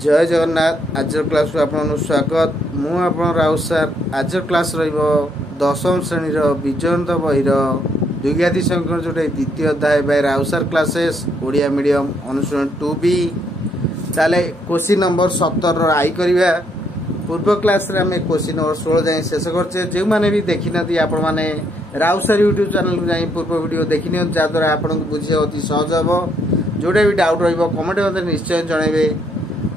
जय जगन्नाथ। आज क्लास आपन स्वागत। मु आपन राउत सार। आज क्लास दशम श्रेणी विजयंत बहिर द्विघाती संख्या जोटे द्वितीय अध्याय बाय राउत सार क्लासेस ओडिया मीडियम अनुसरण 2B। ताले क्वेश्चन नंबर 17 आई करवा। पूर्व क्लास रे हमें क्वेश्चन नंबर 16 जाए शेष करछे। जे माने भी देखि नथि आपण माने राउत सार यूट्यूब चैनल को जाई पूर्व वीडियो देखि नियन, जा द्वारा आपन को बुझे अति सहज हबो। जोटा भी डाउट रहइबो कमेंट मते निश्चय जणाइबे।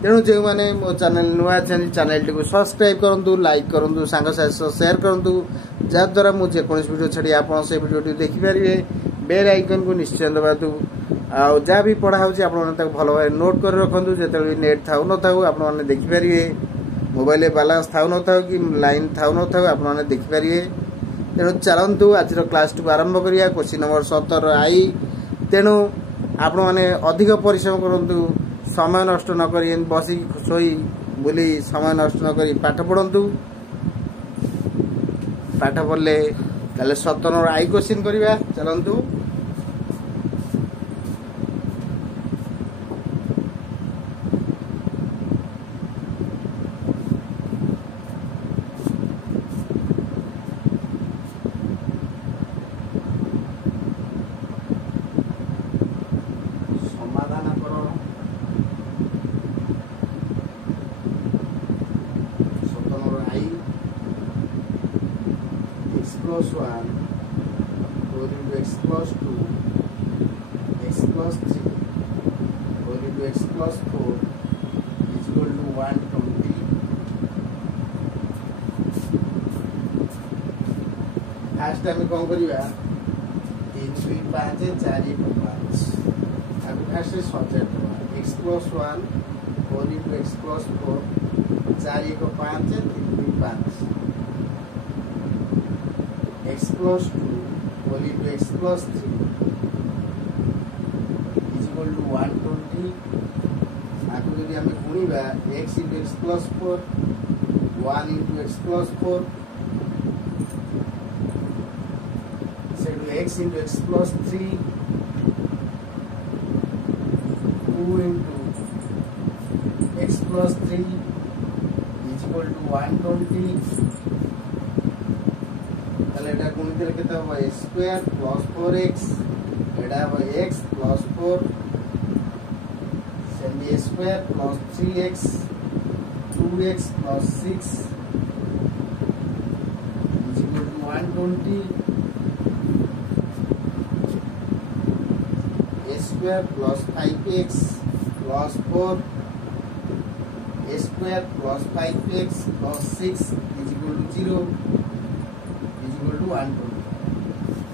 तेणु जो मैंने मो चैनल नुआ चैनल टी सब्सक्राइब करूँ, लाइक करूँ, सांग शेयर करूँ, जहाद्वारा मुझे वीडियो छाड़ी आप वीडियो देखिपारे। बेल आइकन को निश्चय दबातु। जहाँ भी पढ़ा हो भल भाव नोट कर रखु। जो नेट था न था आपने देखिपारे। मोबाइल बालांस था न था कि लाइन था न था आपने देखिपारे। तेणु चलतु आज क्लास टी आरंभ करिया। क्वेश्चन नंबर 17 आई। तेणु आपण मैंने अधिक परिश्रम करूँ, समय नष्ट न करी बसी सोई बुली समय नष्ट न करी पाठ पढ़ु। पाठ पढ़ले ताले 17 आई क्वेश्चन करिया। चलतु plus 1 whole into x plus 2 x plus 3 whole into x plus 4 is equal to 120. Fast आम कौन करवा 3 2 5 4 5 आगे फास्ट सजा x plus 1 whole into x plus 4 4 1 5 3 2 5 x plus 2 whole into x plus 3 is equal to 120. आपको यदि हमें गुणिबा x into x plus 4 1 into x plus 4 से x into x plus 3 2 into x plus 3 is equal to 120. Square plus 4x x plus 4 square plus 3x 2x plus 6 is equal to 120. Square plus 5x plus 4 square plus 5x plus 6 is equal to 0 equal to 120.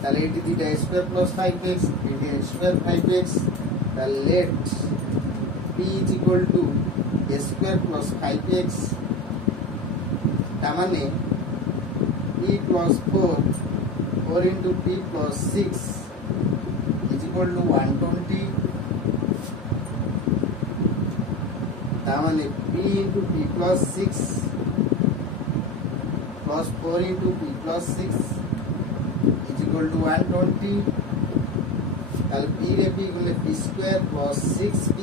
ताले एटी theta square plus 5x एटी square 5x ताले let p is equal to square plus 5x तामाने p plus 4 into p plus 6 is equal to 120. तामाने p into p plus 6 plus 4 into p plus 6 is equal to 120. ताल p रे p गले p square plus 6p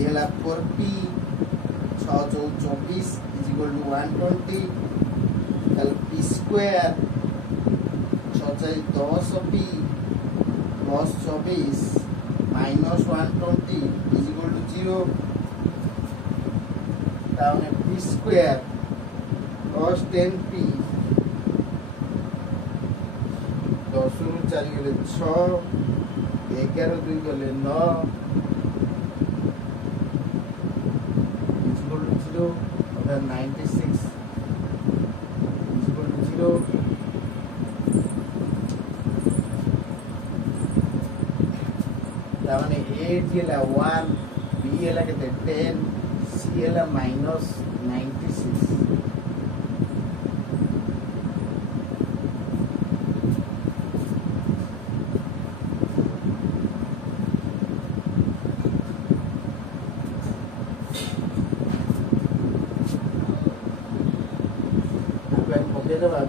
ये ला 4p 6 24 is equal to 120. ताल p square 6 10p plus 24 minus 120 is equal to 0. ताने p square plus 10p 10 ରୁ 4 गले 6 11 2 गले 9 is equal to 0. अगर 96 is equal to 0. तामाने 8 गेला 1 b गेला केते 10 c गेला minus 96.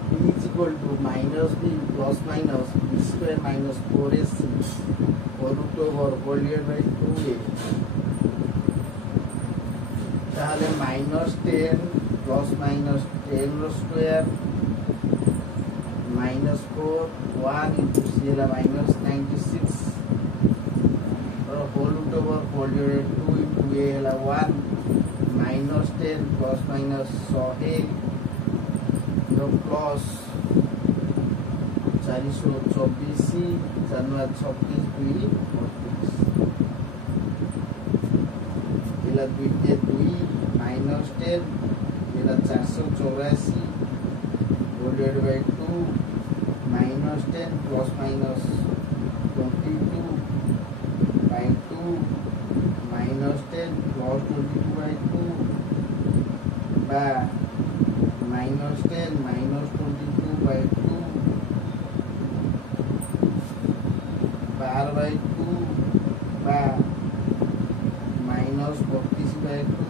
p is equal to minus b plus minus b square minus 4ac whole root over whole divided by 2a ताहले -10 plus -10 रो स्क्वायर -4 1 into c है -96 और whole root over whole divided 2 into a है 1 -10 plus -100 रो plus 424 জানুয়ারি 26 2 এলা 2 তে 2 -10 এলা 484 whole divided by 2 -10 plus -22 by 2 -10 plus 22 by 2 বা -10 -22 by 2 12 by 2 বা -32 by 2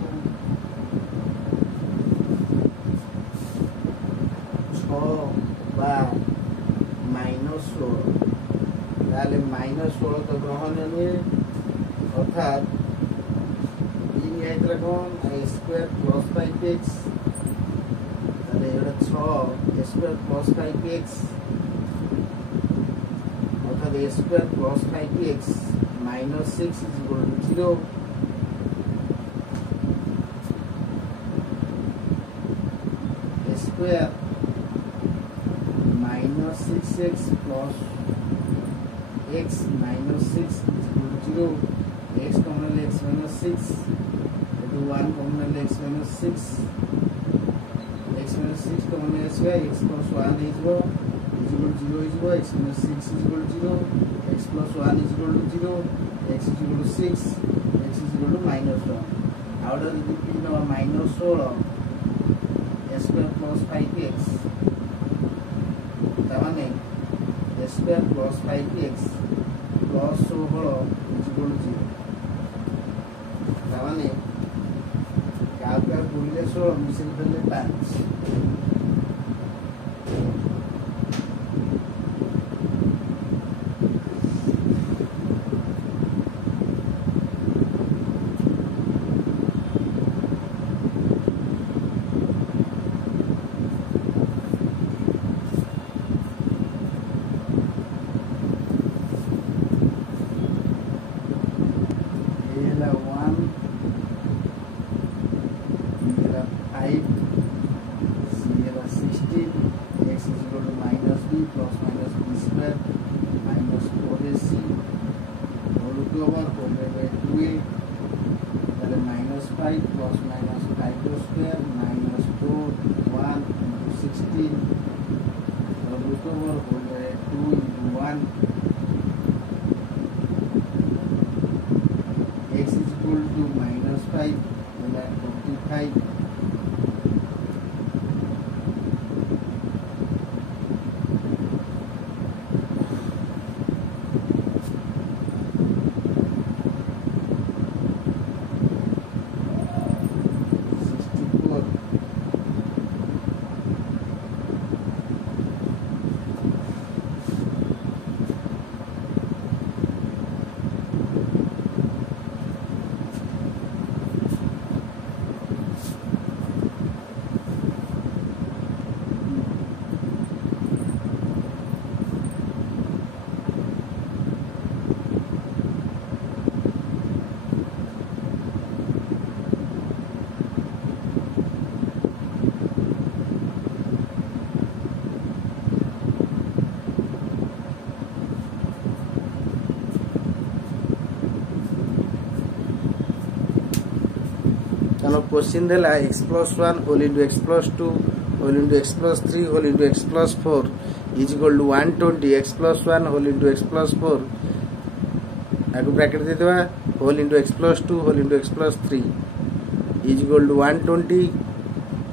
6 বা -16 তাহলে -16 তো গ্রহণীয় নিয়ে অর্থাৎ তিন আইতরা কোন a স্কয়ার প্লাস 5x তাহলে এটা 6 a স্কয়ার প্লাস 5x অর্থাৎ a square plus 5x -6 is equal to 0 a square -6x plus x minus 6 is equal to 0 x common x minus 6 into 1 common x minus 6 x minus 6 common x plus 1 is equal to 0 is equal x minus 6 is equal to 0 x plus 1 is equal to 0 x is equal to 6 x is equal to -1 out of the p number -16 s square plus 5x तामाने s square plus 5x plus 16 is equal to 0 तामाने कालका गुणिले 16 mission करले 5 question देला x plus 1 whole into x plus 2 whole into x plus 3 whole into x plus 4 is equal to 120 x plus 1 whole into x plus 4 आगु bracket दे देबा whole into x plus 2 whole into x plus 3 is equal to 120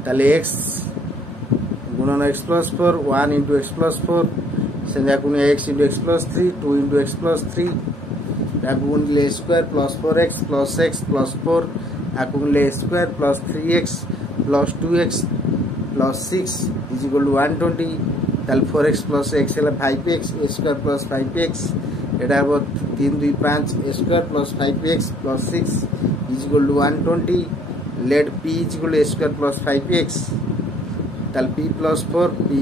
ताले x गुणन x plus 4 1 into x plus 4 संज्ञा गुण x into x plus 3 2 into x plus 3 आगु गुण ले square plus 4x plus x plus 4 आकुले square plus 3x plus 2x plus 6 is equal to 120 ताल 4x plus x है 5x a square plus 5x एटा हो 3 2 5 a square plus 5x plus 6 is equal to 120 let p is equal to a square plus 5x ताल p plus 4 p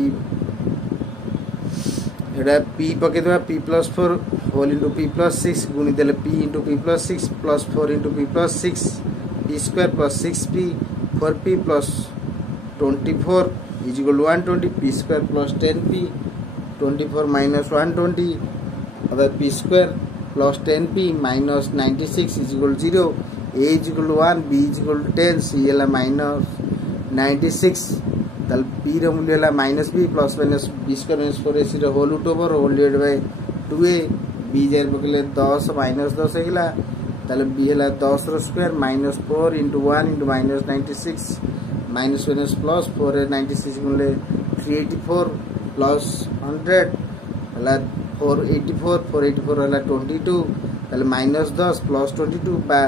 एटा p पके देबा p plus 4 whole into p plus 6 गुणी देले p into p plus 6 plus 4 into p plus 6 p square plus 6p 4p plus 24 is equal to 120 p square plus 10p 24 minus 120 अर्थात p square plus 10p minus 96 is equal to 0 a is equal to 1 b is equal to 10 c है minus 96 ताल p रो मूल्य है minus b plus minus b square minus 4ac रो whole root over whole divided by 2a b जार पकले 10 minus 10 है ताल b है 10 रो square minus 4 into 1 into minus 96 minus minus plus 4 है 96 मूल्य 384 plus 100 है 484 है 22 ताल minus 10 plus 22 बा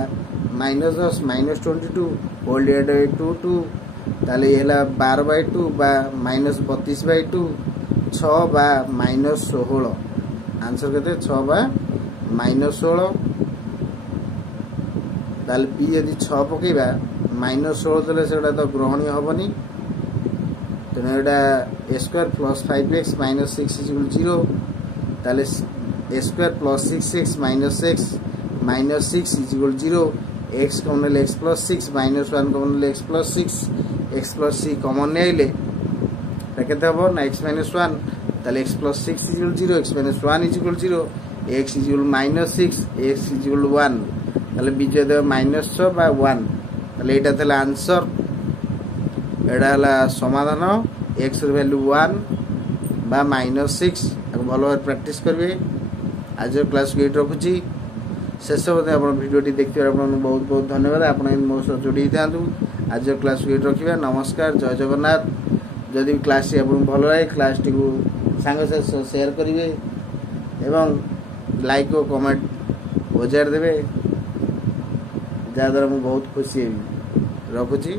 minus 10 minus 22 whole divided by 2 ताले ये ला 12/2 बा minus 32/2 6 बा minus 16 आंसर कहते 6 बा minus 16 ताले p यदि 6 पकेबा minus 16 देले सेटा तो ग्रहणीय होबनी तने एटा a square plus 5x minus 6 is equal to 0 ताले a square plus 6x minus 6 minus 6 is equal to 0 x common ले x plus 6 minus 1 कॉमन ले x plus 6 x plus c common ले ले केते हबो ना x minus 1 ताले x plus 6 is equal to 0 x minus 1 is equal to 0 x is equal to minus 6 x is equal to 1 ताले बीजे दे minus 6 by 1 ताले एटा थला आंसर एडा हला समाधान x र वैल्यू 1 बा minus 6 भलो प्रैक्टिस करबे आज क्लास गेट रखुची शेष बोधे आप भिडियो देखते बहुत बहुत धन्यवाद आप मो सह जोड़ी था आज क्लास गेट रखा नमस्कार जय जगन्नाथ जदि क्लास आपको भल लगे क्लास टी सांग शेयर करेंगे एवं लाइक और कमेंट बजार देवे जहाँद्वारा मुझे बहुत खुशी रखुची।